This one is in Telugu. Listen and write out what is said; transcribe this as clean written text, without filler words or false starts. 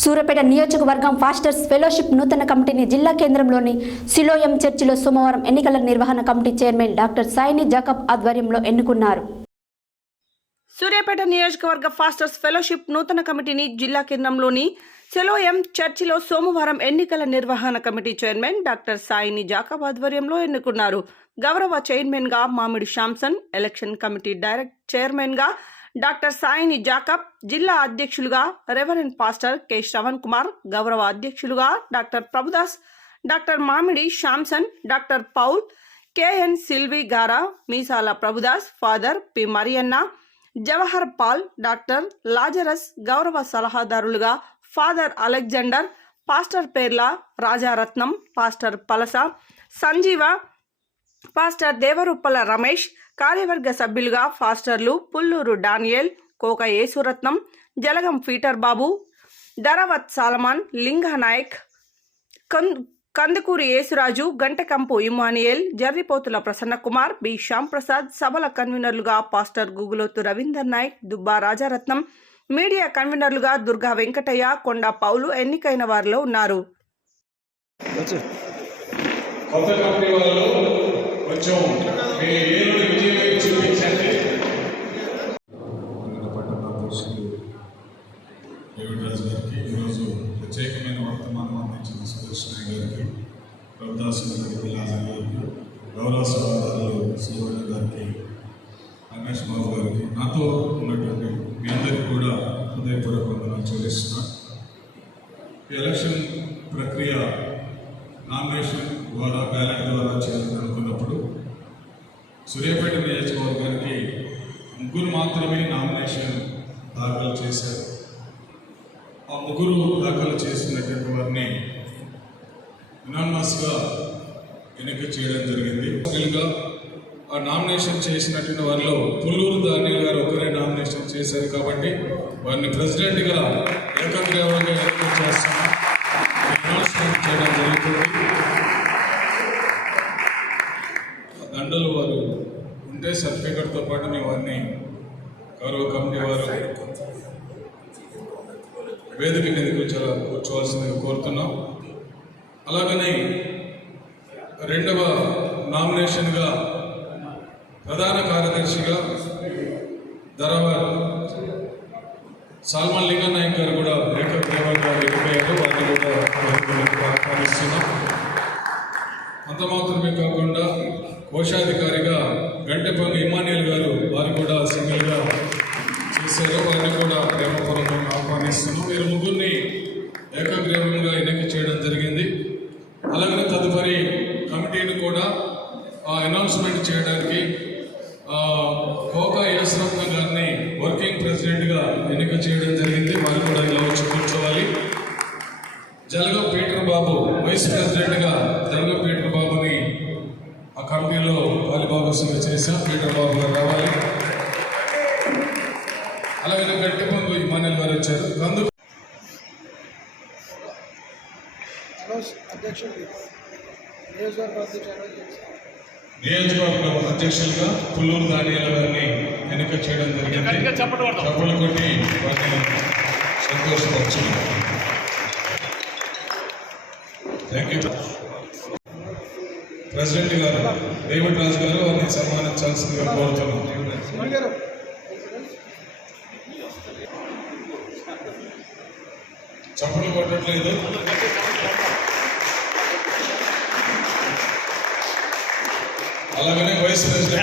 సూర్యాపేట నియోజకవర్గం ఫాస్టర్స్ ఫెలోషిప్ నూతన కమిటీని జిల్లా కేంద్రంలోని సిలోయం చర్చిలో సోమవారం ఎన్నికల నిర్వహణ committee chairman doctor Saini Jacob ఆధ్వర్యంలో ఎన్నుకున్నారు. సూర్యాపేట నియోజకవర్గ ఫాస్టర్స్ ఫెలోషిప్ నూతన కమిటీని జిల్లా కేంద్రంలోని సిలోయం చర్చిలో సోమవారం ఎన్నికల నిర్వహణ committee chairman doctor Saini Jacob ఆధ్వర్యంలో ఎన్నుకున్నారు. గౌరవ చైర్మన్ గా Mamidi Samson, election committee direct chairman గా డాక్టర్ సాయిని జాకబ్, జిల్లా అధ్యక్షులుగా reverend pastor K Shravan Kumar, గౌరవ అధ్యక్షులుగా doctor Prabhudas, doctor Mamidi Samson, doctor Paul, K N Silvy గారా, Meesala Prabhudas, father P Marianna, Jawahar Paul, doctor Lazarus, గౌరవ సలహాదారులుగా father Alexander, pastor Perla Rajaratnam, pastor Palasa Sanjeeva, pastor Devaruppala Ramesh, కార్యవర్గ సభ్యులుగా పాస్టర్లు పుల్లూరు డానియేల్, కోక యేసురత్నం, జలగం పీటర్ బాబు, దరవత్ సాలమాన్, లింగ నాయక్, కందుకూరి యేసురాజు, గంటకంపు ఇమానియేల్, జర్రిపోతుల ప్రసన్నకుమార్, బి శ్యాంప్రసాద్, సభల కన్వీనర్లుగా పాస్టర్ గుగులోతు రవీందర్ నాయక్, దుబ్బా రాజారత్నం, మీడియా కన్వీనర్లుగా దుర్గా వెంకటయ్య, కొండ పౌలు ఎన్నికైన వారిలో ఉన్నారు. ప్రత్యేకమైన వర్తమానం అందించిన సురేష్ గారికి, ప్రభుదాస్ గారికి, లాజర్ గారికి, గౌరవ సలహాదారులు శ్రీవణ గారికి, రమేష్ బాబు గారికి, నాతో ఉన్నటువంటి మీ అందరికీ కూడా హృదయపూర్వక వందనాలు చెల్లిస్తున్నాను. ఈ ఎలక్షన్ ప్రక్రియ నామినేషన్ ద్వారా బ్యాలెట్ ద్వారా చేయాలని అనుకున్నప్పుడు సూర్యాపేట నియోజకవర్గానికి ముగ్గురు మాత్రమే నామినేషన్ దాఖలు చేశారు. ఆ ముగ్గురు దాఖలు చేసినటువంటి వారిని యునానిమస్గా ఎన్నిక చేయడం జరిగింది. ఆ నామినేషన్ చేసినటువంటి వారిలో పుల్లూరు దానియల్ గారు ఒకరే నామినేషన్ చేశారు కాబట్టి వారిని ప్రెసిడెంట్గా ఏకగ్రీవంగా ఎన్నిక చేస్తామని అనౌన్స్మెంట్ చేయడం జరుగుతుంది. దండలు వారు ఉంటే సర్టిఫికెట్తో పాటు మేము వారిని గౌరవ కమిటీ వారు వేదిక మీదకి కూర్చోవలసిందిగా కోరుతున్నాం. అలాగనే రెండవ నామినేషన్గా ప్రధాన కార్యదర్శిగా దరవత్ సాల్మన్ లింగ నాయక్ గారు కూడా ఏకగ్రీవంగా ఎన్నికయ్యారు. వారిని కూడా ఆహ్వానిస్తున్నాం. అంత మాత్రమే కాకుండా కోశాధికారిగా గంటెపల్లి ఇమానియల్ గారు వారు కూడా సింగిల్గా చేశారు. వారిని కూడా ప్రేమపూర్వకంగా ఆహ్వానిస్తున్నాం. వీరు ముగ్గురిని ఏకగ్రీవంగా ఎన్నిక చేయడం జరిగింది. అలాగనే తదుపరి కమిటీని కూడా అనౌన్స్మెంట్ చేయడానికి కోక యేసురత్నం గారిని వర్కింగ్ ప్రెసిడెంట్గా ఎన్నిక చేయడం జరిగింది. వారు కూడా ఇలా వచ్చి కూర్చోవాలి. జలగం పీటర్ బాబు వైస్ ప్రెసిడెంట్గా జలగం పీటర్ బాబుని ఆ కమిటీలో పాలిభాగస్వామ్యం చేశాం. పీటర్ బాబు గారు రావాలి. అలాగే గట్టిపంగు ఇమానియల్ గారు వచ్చారు. నియోజకవర్గ అధ్యక్షులుగా పుల్లూరు దానియల్ గారిని ఎన్నిక చేయడం జరిగింది. చప్పలు కొట్టి వారిని సంతోషపరచున్నాం. Thank you. ప్రెసిడెంట్ గారు డేవిడ్ రాజు గారు వారిని సన్మానించాల్సిందిగా కోరుతున్నాం. చప్పలు కొట్టట్లేదు. అలాగనే వైస్ ప్రెసిడెంట్